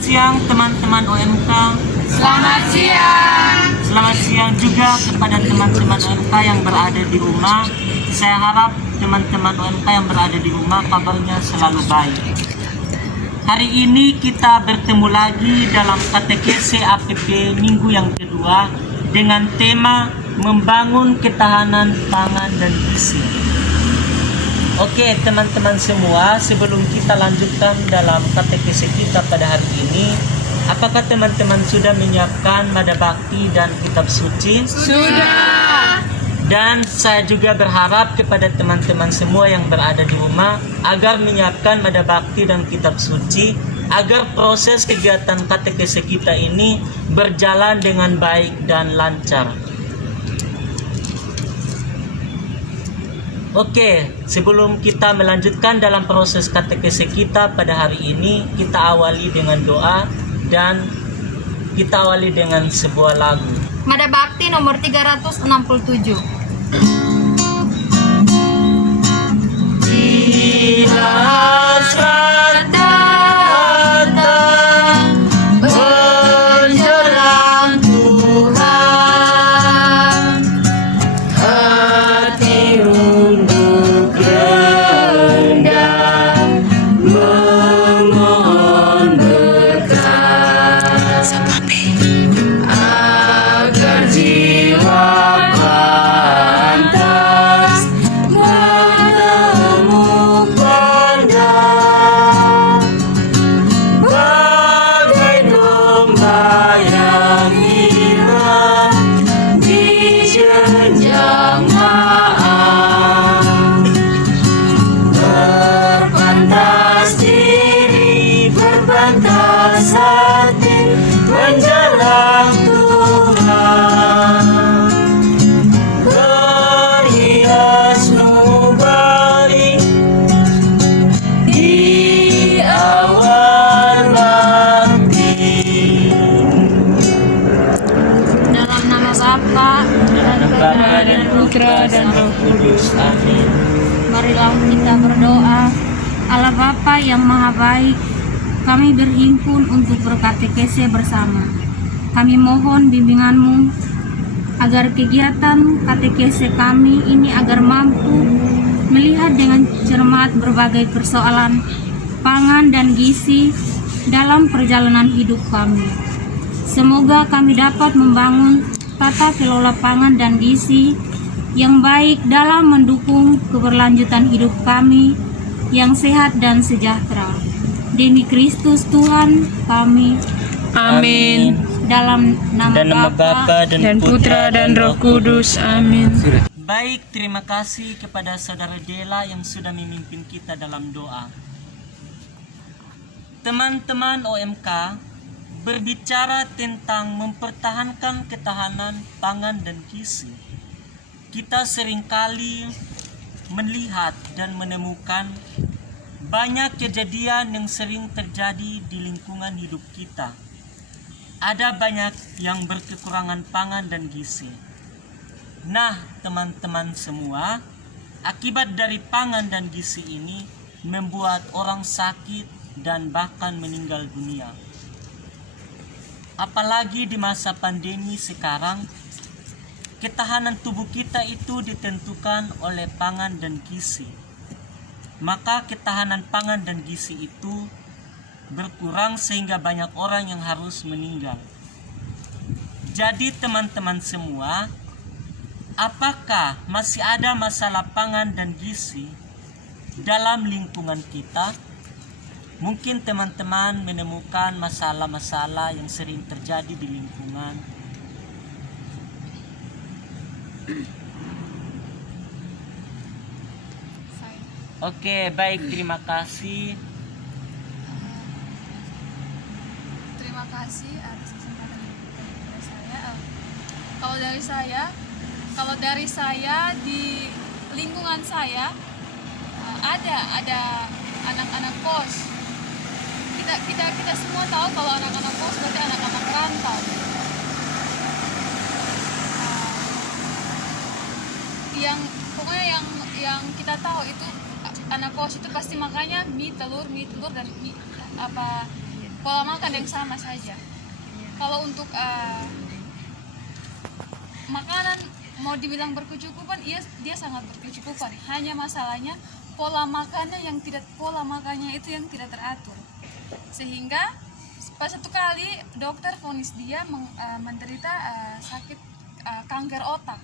Siang teman-teman OMK. Selamat siang. Selamat siang juga kepada teman-teman OMK yang berada di rumah. Saya harap teman-teman OMK yang berada di rumah kabarnya selalu baik. Hari ini kita bertemu lagi dalam katekese APP minggu yang kedua dengan tema membangun ketahanan pangan dan gizi. Oke teman-teman semua, sebelum kita lanjutkan dalam katekese kita pada hari ini, apakah teman-teman sudah menyiapkan Mada Bakti dan Kitab Suci? Sudah. Dan saya juga berharap kepada teman-teman semua yang berada di rumah agar menyiapkan Mada Bakti dan Kitab Suci agar proses kegiatan katekese kita ini berjalan dengan baik dan lancar. Oke, sebelum kita melanjutkan dalam proses katekese kita pada hari ini, kita awali dengan doa dan kita awali dengan sebuah lagu. Mada Bakti nomor 367. Bapa dan Putra dan Roh Kudus. Amin. Marilah kita berdoa. Allah Bapa yang Maha Baik, kami berhimpun untuk berkatekese bersama. Kami mohon bimbingan-Mu agar kegiatan katekese kami ini agar mampu melihat dengan cermat berbagai persoalan pangan dan gizi dalam perjalanan hidup kami. Semoga kami dapat membangun tata kelola pangan dan gizi yang baik dalam mendukung keberlanjutan hidup kami yang sehat dan sejahtera. Demi Kristus Tuhan kami. Amin. Dalam nama Bapa Dan Putra dan Roh Kudus. Amin. Baik, terima kasih kepada Saudara Dela yang sudah memimpin kita dalam doa. Teman-teman OMK, berbicara tentang mempertahankan ketahanan pangan dan gizi, kita seringkali melihat dan menemukan banyak kejadian yang sering terjadi di lingkungan hidup kita. Ada banyak yang berkekurangan pangan dan gizi. Nah, teman-teman semua, akibat dari pangan dan gizi ini membuat orang sakit dan bahkan meninggal dunia. Apalagi di masa pandemi sekarang, ketahanan tubuh kita itu ditentukan oleh pangan dan gizi. Maka ketahanan pangan dan gizi itu berkurang sehingga banyak orang yang harus meninggal. Jadi teman-teman semua, apakah masih ada masalah pangan dan gizi dalam lingkungan kita? Mungkin teman-teman menemukan masalah-masalah yang sering terjadi di lingkungan. Oke, baik, terima kasih. Terima kasih atas kesempatan yang diberikan kepada saya. Kalau dari saya di lingkungan saya ada anak-anak kos. Kita semua tahu kalau anak-anak kos berarti anak-anak rantau. Yang kita tahu itu anak kos itu pasti makannya mie telur dan pola makan yang sama saja. Kalau untuk makanan mau dibilang berkecukupan, dia sangat berkecukupan. Hanya masalahnya pola makannya itu yang tidak teratur. Sehingga pas satu kali dokter vonis dia menderita sakit kanker otak.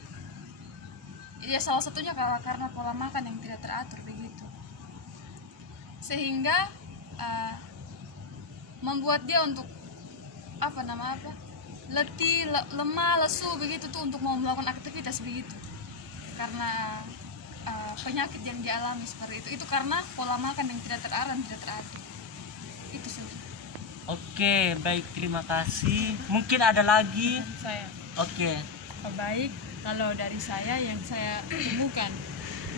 Ya salah satunya karena pola makan yang tidak teratur begitu. Sehingga membuat dia untuk letih, lemah, lesu begitu tuh untuk mau melakukan aktivitas begitu. Karena penyakit yang dialami seperti itu karena pola makan yang tidak teratur. Itu saja. Oke, baik, terima kasih. Mungkin ada lagi? Saya. Oke. Baik, kalau dari saya yang saya temukan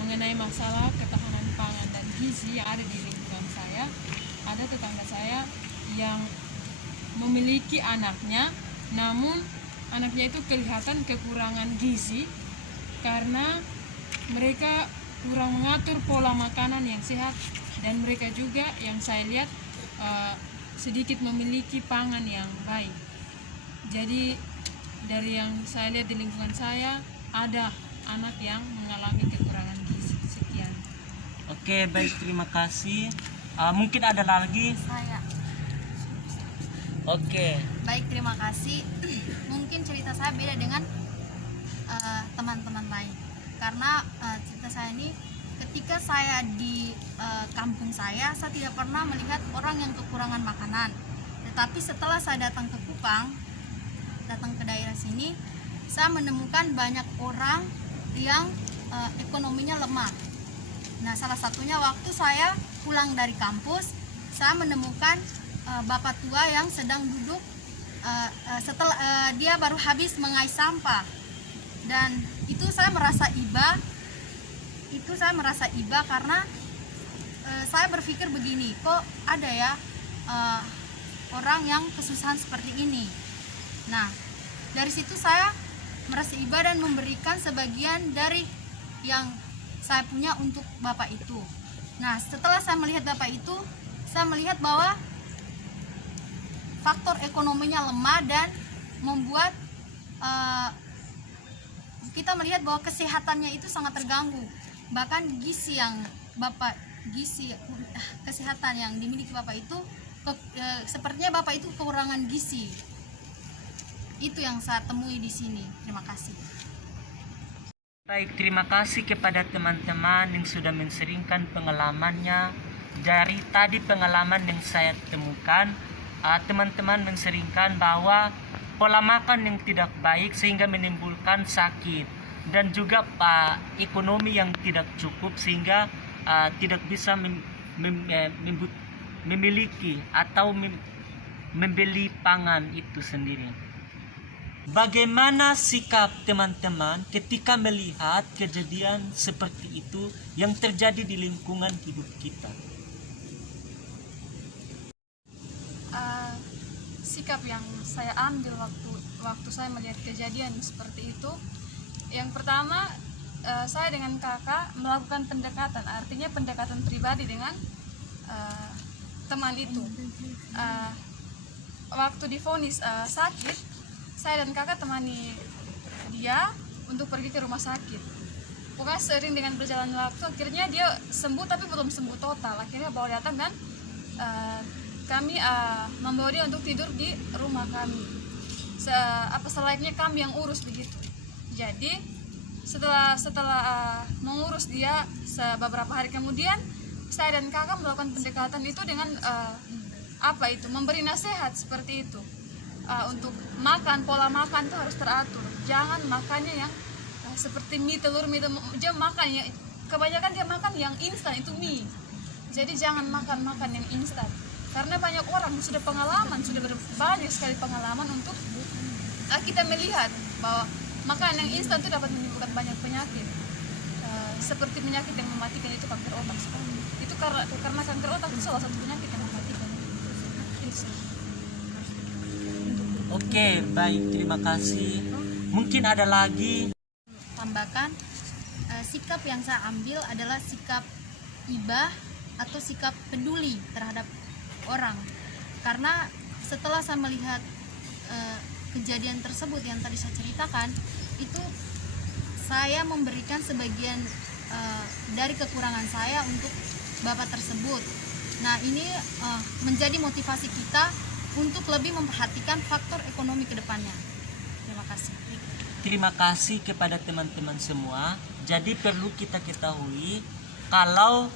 mengenai masalah ketahanan pangan dan gizi yang ada di lingkungan saya, ada tetangga saya yang memiliki anaknya, namun anaknya itu kelihatan kekurangan gizi karena mereka kurang mengatur pola makanan yang sehat, dan mereka juga yang saya lihat sedikit memiliki pangan yang baik. Jadi dari yang saya lihat di lingkungan saya ada anak yang mengalami kekurangan gizi. Sekian. Oke, baik, terima kasih. Mungkin ada lagi? Saya. Oke. Baik, terima kasih. Mungkin cerita saya beda dengan teman-teman lain. Karena cerita saya ini ketika saya di kampung saya tidak pernah melihat orang yang kekurangan makanan. Tetapi setelah saya datang ke Kupang, datang ke daerah sini, saya menemukan banyak orang yang ekonominya lemah. Nah, salah satunya waktu saya pulang dari kampus, saya menemukan bapak tua yang sedang duduk setelah dia baru habis mengais sampah. Dan itu saya merasa iba. Karena saya berpikir begini, kok ada ya orang yang kesusahan seperti ini. Nah, dari situ saya merasa iba dan memberikan sebagian dari yang saya punya untuk bapak itu. Nah, setelah saya melihat bapak itu, saya melihat bahwa faktor ekonominya lemah dan membuat kita melihat bahwa kesehatannya itu sangat terganggu. Bahkan kesehatan yang dimiliki bapak itu sepertinya bapak itu kekurangan gizi. Itu yang saya temui di sini. Terima kasih. Baik, terima kasih kepada teman-teman yang sudah menseringkan pengalamannya. Dari tadi pengalaman yang saya temukan, teman-teman menseringkan bahwa pola makan yang tidak baik sehingga menimbulkan sakit, dan juga ekonomi yang tidak cukup sehingga tidak bisa memiliki atau membeli pangan itu sendiri. Bagaimana sikap teman-teman ketika melihat kejadian seperti itu yang terjadi di lingkungan hidup kita? Sikap yang saya ambil waktu saya melihat kejadian seperti itu, yang pertama saya dengan kakak melakukan pendekatan, artinya pendekatan pribadi dengan teman itu. Waktu divonis sakit, saya dan kakak temani dia untuk pergi ke rumah sakit. Pokoknya sering dengan berjalan waktu, akhirnya dia sembuh tapi belum sembuh total. Akhirnya bawa datang dan kami membawa dia untuk tidur di rumah kami. Selayaknya kami yang urus begitu. Jadi setelah mengurus dia beberapa hari kemudian, saya dan kakak melakukan pendekatan itu dengan memberi nasihat seperti itu. Untuk makan, pola makan itu harus teratur. Jangan makannya yang seperti mie, telur, dia makan ya, kebanyakan dia makan yang instan, itu mie. Jadi jangan makan yang instan, karena banyak orang sudah banyak sekali pengalaman untuk kita melihat bahwa makanan yang instan itu dapat menimbulkan banyak penyakit, seperti penyakit yang mematikan itu kanker otak. Itu karena kanker otak itu salah satu penyakit yang mematikan. Oke, baik, terima kasih. Mungkin ada lagi? Tambahkan, sikap yang saya ambil adalah sikap iba atau sikap peduli terhadap orang. Karena setelah saya melihat kejadian tersebut yang tadi saya ceritakan, itu saya memberikan sebagian dari kekurangan saya untuk bapak tersebut. Nah, ini menjadi motivasi kita untuk lebih memperhatikan faktor ekonomi ke depannya. Terima kasih. Terima kasih kepada teman-teman semua. Jadi perlu kita ketahui kalau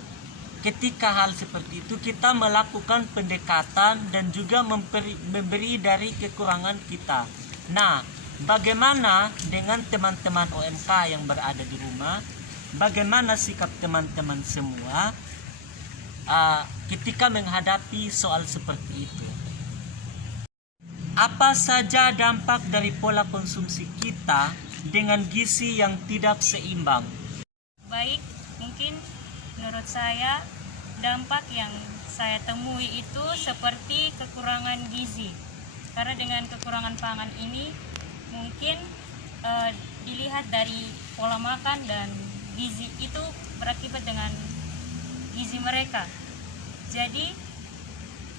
ketika hal seperti itu kita melakukan pendekatan dan juga memberi dari kekurangan kita. Nah, bagaimana dengan teman-teman OMK yang berada di rumah? Bagaimana sikap teman-teman semua ketika menghadapi soal seperti itu? Apa saja dampak dari pola konsumsi kita dengan gizi yang tidak seimbang? Baik, mungkin menurut saya dampak yang saya temui itu seperti kekurangan gizi. Karena dengan kekurangan pangan ini mungkin dilihat dari pola makan dan gizi itu berakibat dengan gizi mereka. Jadi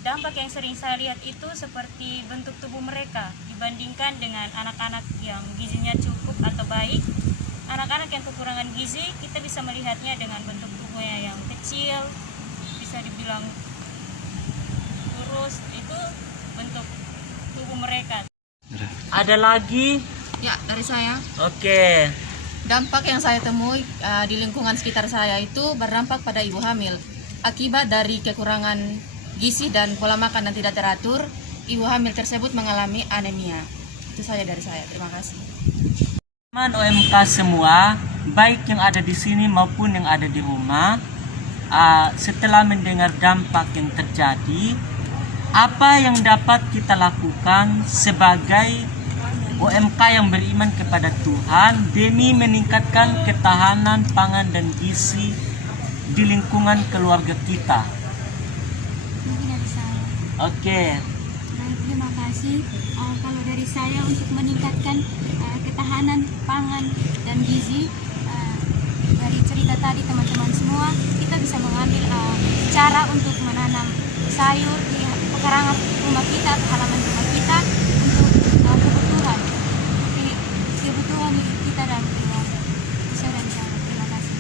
dampak yang sering saya lihat itu seperti bentuk tubuh mereka dibandingkan dengan anak-anak yang gizinya cukup atau baik. Anak-anak yang kekurangan gizi kita bisa melihatnya dengan bentuk tubuhnya yang kecil, bisa dibilang kurus, itu bentuk tubuh mereka. Ada lagi? Ya, dari saya. Oke. Dampak yang saya temui di lingkungan sekitar saya itu berdampak pada ibu hamil. Akibat dari kekurangan gizi dan pola makan yang tidak teratur, ibu hamil tersebut mengalami anemia. Itu saja dari saya. Terima kasih. Teman OMK semua, baik yang ada di sini maupun yang ada di rumah, setelah mendengar dampak yang terjadi, apa yang dapat kita lakukan sebagai OMK yang beriman kepada Tuhan demi meningkatkan ketahanan pangan dan gizi di lingkungan keluarga kita? Mungkin dari saya. Oke. Baik, terima kasih. Kalau dari saya untuk meningkatkan ketahanan pangan dan gizi, dari cerita tadi teman-teman semua, kita bisa mengambil cara untuk menanam sayur di pekarangan rumah kita, halaman rumah kita untuk kebutuhan kita dan keluarga. Bisa dan saya. Terima kasih.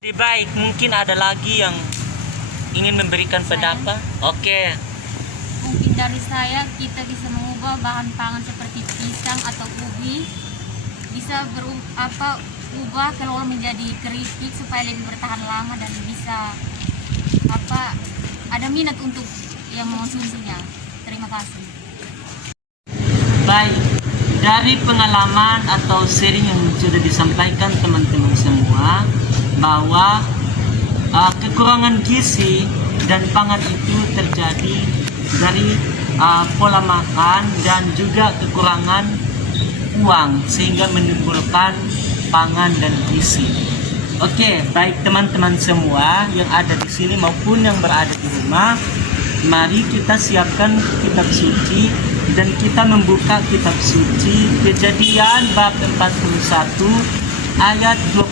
Lebih baik, mungkin ada lagi yang ingin memberikan pendapat? Oke. Mungkin dari saya kita bisa mengubah bahan pangan seperti pisang atau ubi, bisa ubah keluar menjadi keripik supaya lebih bertahan lama dan bisa ada minat untuk yang mengonsumsinya. Terima kasih. Baik, dari pengalaman atau sharing yang sudah disampaikan teman-teman semua, bahwa kekurangan gizi dan pangan itu terjadi dari pola makan dan juga kekurangan uang sehingga menimbulkan pangan dan gizi. Oke, baik teman-teman semua yang ada di sini maupun yang berada di rumah, mari kita siapkan kitab suci dan kita membuka kitab suci Kejadian bab 41 ayat 25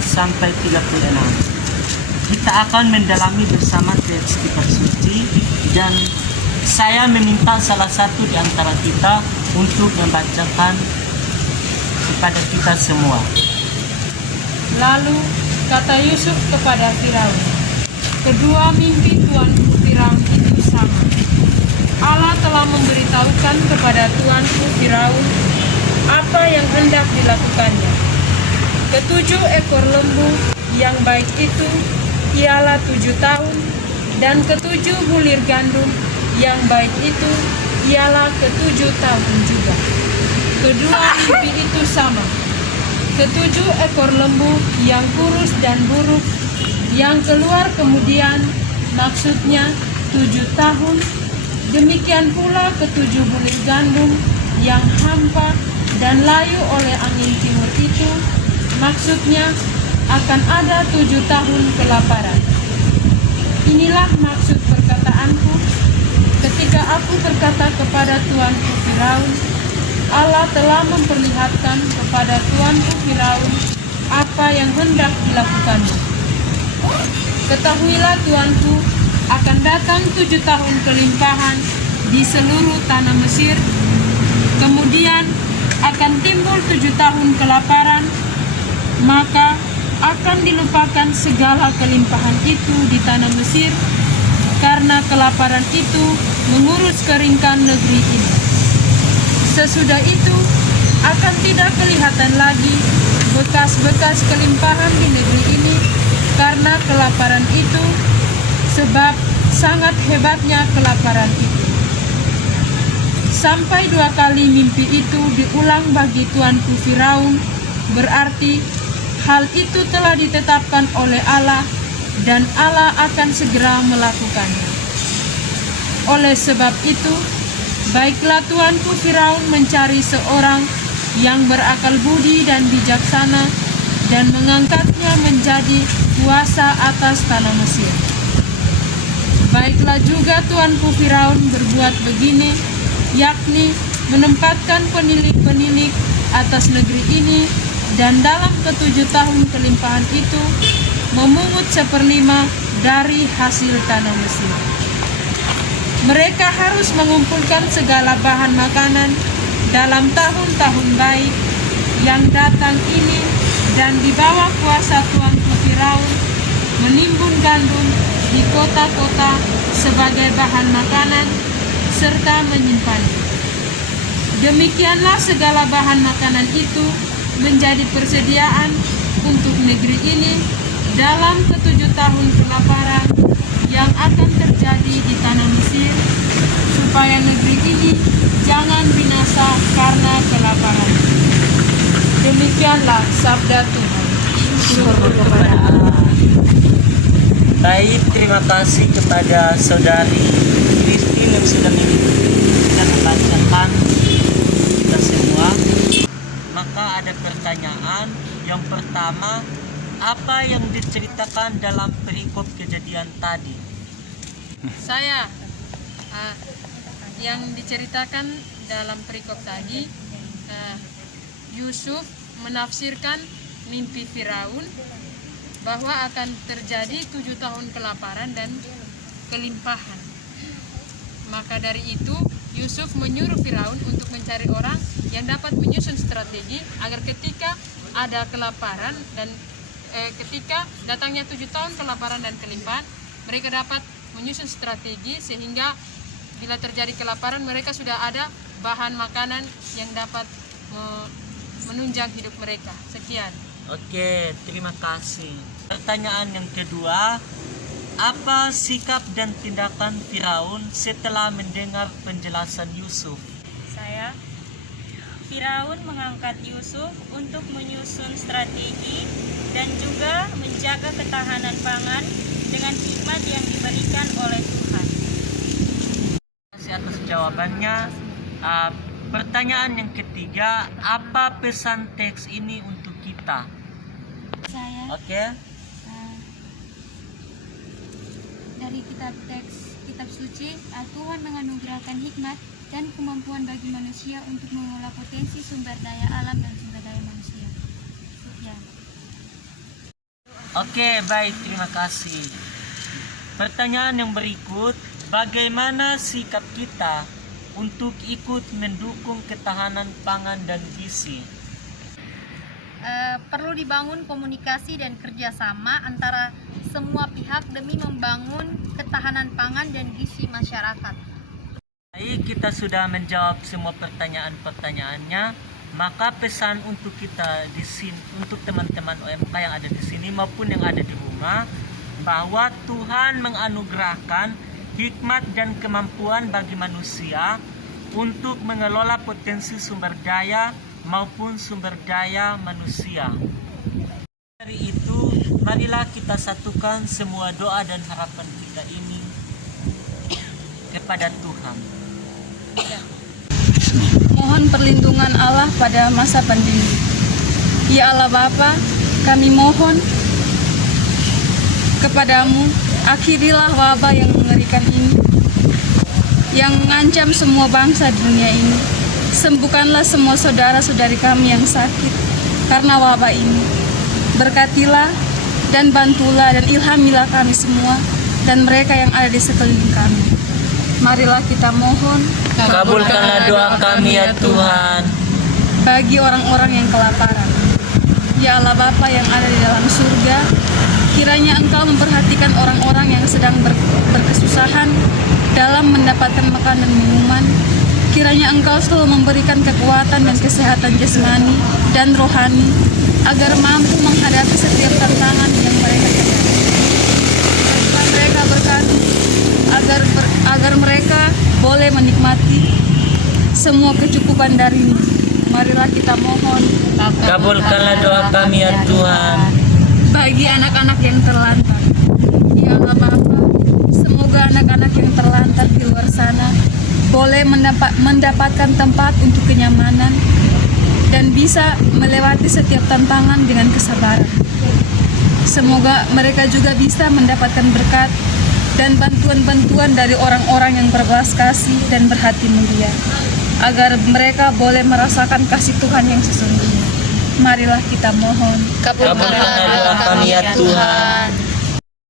sampai 36. Kita akan mendalami bersama teks kitab suci dan saya meminta salah satu di antara kita untuk membacakan kepada kita semua. Lalu kata Yusuf kepada Firaun, kedua mimpi tuanku Firaun itu sama. Allah telah memberitahukan kepada tuanku Firaun apa yang hendak dilakukannya. Ketujuh ekor lembu yang baik itu ialah 7 tahun, dan ketujuh bulir gandum yang baik itu ialah ke-7 tahun juga. Kedua mimpi itu sama. Ketujuh ekor lembu yang kurus dan buruk yang keluar kemudian, maksudnya 7 tahun. Demikian pula ke-7 bulir gandum yang hampa dan layu oleh angin timur itu, maksudnya akan ada 7 tahun kelaparan. Inilah maksud perkataanku ketika aku berkata kepada tuanku Firaun, Allah telah memperlihatkan kepada tuanku Firaun apa yang hendak dilakukannya. Ketahuilah tuanku, akan datang 7 tahun kelimpahan di seluruh tanah Mesir. Kemudian akan timbul 7 tahun kelaparan, maka akan dilupakan segala kelimpahan itu di tanah Mesir, karena kelaparan itu mengurus keringkan negeri ini. Sesudah itu akan tidak kelihatan lagi bekas-bekas kelimpahan di negeri ini karena kelaparan itu, sebab sangat hebatnya kelaparan itu. Sampai 2 kali mimpi itu diulang bagi tuanku Firaun, berarti hal itu telah ditetapkan oleh Allah dan Allah akan segera melakukannya. Oleh sebab itu, baiklah tuanku Firaun mencari seorang yang berakal budi dan bijaksana dan mengangkatnya menjadi kuasa atas tanah Mesir. Baiklah juga tuanku Firaun berbuat begini, yakni menempatkan penilik-penilik atas negeri ini, dan dalam ke-7 tahun kelimpahan itu memungut 1/5 dari hasil tanah Mesir. Mereka harus mengumpulkan segala bahan makanan dalam tahun-tahun baik yang datang ini, dan di bawah kuasa tuanku Firaun menimbun gandum di kota-kota sebagai bahan makanan serta menyimpannya. Demikianlah segala bahan makanan itu menjadi persediaan untuk negeri ini dalam ke-7 tahun kelaparan yang akan terjadi di tanah Mesir, supaya negeri ini jangan binasa karena kelaparan. Demikianlah sabda Tuhan. Syukur kepada Allah. Baik, terima kasih kepada saudari Christine yang sudah membacakan kita semua. Maka ada pertanyaan. Yang pertama, apa yang diceritakan dalam perikop kejadian tadi? Saya yang diceritakan dalam perikop tadi, Yusuf menafsirkan mimpi Firaun bahwa akan terjadi 7 tahun kelaparan dan kelimpahan. Maka dari itu Yusuf menyuruh Firaun untuk mencari orang yang dapat menyusun strategi agar ketika ada kelaparan dan ketika datangnya 7 tahun kelaparan dan kelimpahan, mereka dapat menyusun strategi sehingga bila terjadi kelaparan mereka sudah ada bahan makanan yang dapat menunjang hidup mereka. Sekian. Oke, terima kasih. Pertanyaan yang kedua, apa sikap dan tindakan Firaun setelah mendengar penjelasan Yusuf? Saya, Firaun mengangkat Yusuf untuk menyusun strategi dan juga menjaga ketahanan pangan dengan hikmat yang diberikan oleh Tuhan. Terima kasih atas jawabannya. Pertanyaan yang ketiga, apa pesan teks ini untuk kita? Saya Oke. dari kitab suci, Tuhan menganugerahkan hikmat dan kemampuan bagi manusia untuk mengolah potensi sumber daya alam dan sumber daya manusia. Sekian. Oke, baik, terima kasih. Pertanyaan yang berikut, bagaimana sikap kita untuk ikut mendukung ketahanan pangan dan gizi? Perlu dibangun komunikasi dan kerjasama antara semua pihak demi membangun ketahanan pangan dan gizi masyarakat. Baik, kita sudah menjawab semua pertanyaan-pertanyaannya. Maka pesan untuk kita di sini, untuk teman-teman OMK yang ada di sini maupun yang ada di rumah, bahwa Tuhan menganugerahkan hikmat dan kemampuan bagi manusia untuk mengelola potensi sumber daya maupun sumber daya manusia. Dari itu, marilah kita satukan semua doa dan harapan kita ini kepada Tuhan. Mohon perlindungan Allah pada masa pandemi. Ya Allah Bapa, kami mohon kepadamu, akhirilah wabah yang mengerikan ini, yang mengancam semua bangsa di dunia ini. Sembuhkanlah semua saudara-saudari kami yang sakit karena wabah ini. Berkatilah dan bantulah dan ilhamilah kami semua dan mereka yang ada di sekeliling kami. Marilah kita mohon Kabulkanlah doa kami ya Tuhan. bagi orang-orang yang kelaparan. Ya Allah Bapa yang ada di dalam surga, kiranya Engkau memperhatikan orang-orang yang sedang berkesusahan dalam mendapatkan makanan dan minuman. Kiranya Engkau selalu memberikan kekuatan dan kesehatan jasmani dan rohani agar mampu menghadapi setiap tantangan yang mereka hadapi. Berilah mereka berkati agar mereka boleh menikmati semua kecukupan dari-Mu. Marilah kita mohon Kabulkanlah doa kami ya Tuhan. bagi anak-anak yang terlantar. Ya Allah Bapa, semoga anak-anak yang terlantar di luar sana boleh mendapatkan tempat untuk kenyamanan dan bisa melewati setiap tantangan dengan kesabaran. Semoga mereka juga bisa mendapatkan berkat dan bantuan-bantuan dari orang-orang yang berbelas kasih dan berhati mulia, agar mereka boleh merasakan kasih Tuhan yang sesungguhnya. Marilah kita mohon. Kabulkanlah doa kami ya Tuhan.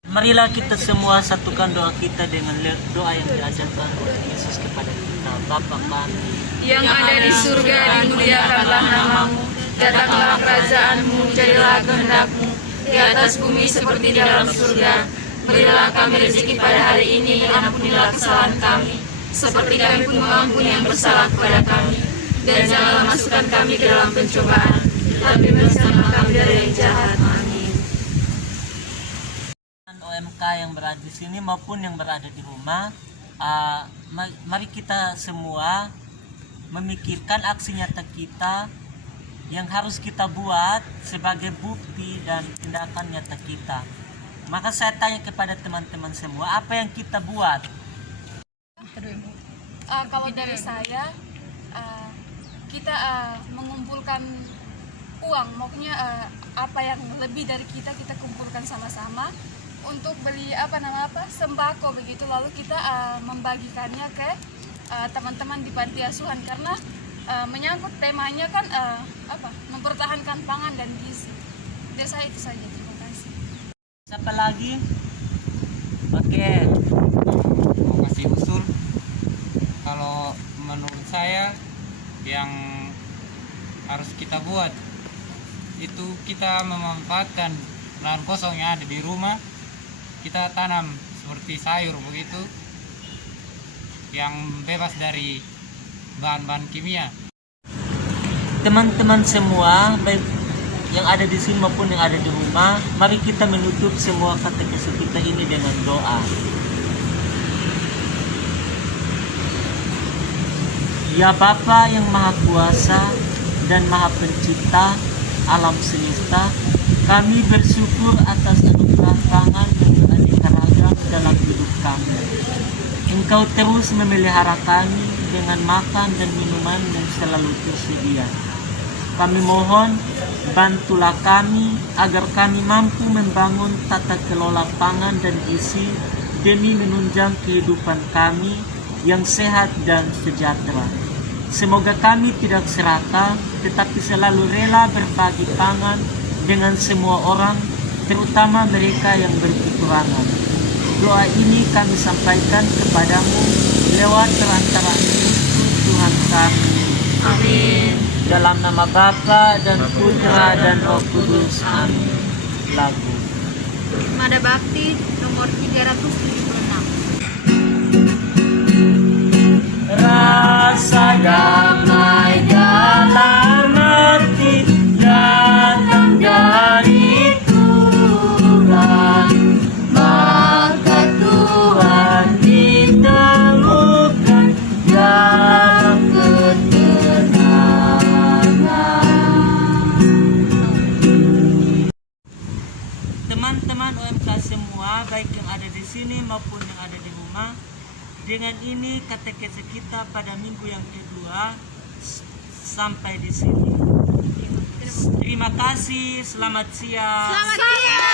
Marilah kita semua satukan doa kita dengan doa yang diajarkan oleh Yesus kepada kita. Bapa kami Yang ada di surga, dimuliakanlah namamu, datanglah kerajaanmu, jadilah kehendak-Mu di atas bumi seperti di dalam surga. Berilah kami rezeki pada hari ini, ampunilah kesalahan kami, seperti kami pun mengampuni yang bersalah kepada kami. Dan janganlah masukkan kami ke dalam pencobaan, tapi bebaskanlah kami dari yang jahat. Amin. OMK yang berada di sini maupun yang berada di rumah, mari kita semua memikirkan aksi nyata kita yang harus kita buat sebagai bukti dan tindakan nyata kita. Maka saya tanya kepada teman-teman semua, apa yang kita buat? Kalau dari saya, kita mengumpulkan uang, maksudnya apa yang lebih dari kita kumpulkan sama-sama untuk beli sembako begitu, lalu kita membagikannya ke teman-teman di panti asuhan, karena menyangkut temanya kan mempertahankan pangan dan gizi. Dari saya itu saja, terima kasih. Siapa lagi? Oke. Mau kasih usul, kalau menurut saya yang harus kita buat itu kita memanfaatkan lahan kosong yang ada di rumah, kita tanam seperti sayur begitu yang bebas dari bahan-bahan kimia. Teman-teman semua, baik yang ada di sini maupun yang ada di rumah, mari kita menutup semua katekesi kita ini dengan doa. Ya Bapa yang Maha Kuasa dan Maha Pencipta alam semesta, kami bersyukur atas anugerah tangan yang beraneka ragam dalam hidup kami. Engkau terus memelihara kami dengan makan dan minuman yang selalu tersedia. Kami mohon, bantulah kami agar kami mampu membangun tata kelola pangan dan gizi demi menunjang kehidupan kami yang sehat dan sejahtera. Semoga kami tidak serakah, tetapi selalu rela berbagi pangan dengan semua orang, terutama mereka yang berkekurangan. Doa ini kami sampaikan kepadamu lewat perantara Kristus Tuhan kami. Amin. Dalam nama Bapa dan Putra dan Roh Kudus. Amin. Lagu Mada Bakti nomor 376. Rasa damai dalam hati datang dari Tuhan, maka Tuhan ditemukan dalam teman-teman OMK semua, baik yang ada di sini maupun yang ada di rumah. Dengan ini katekese kita pada minggu yang kedua sampai di sini. Terima kasih, selamat siang. Selamat siang.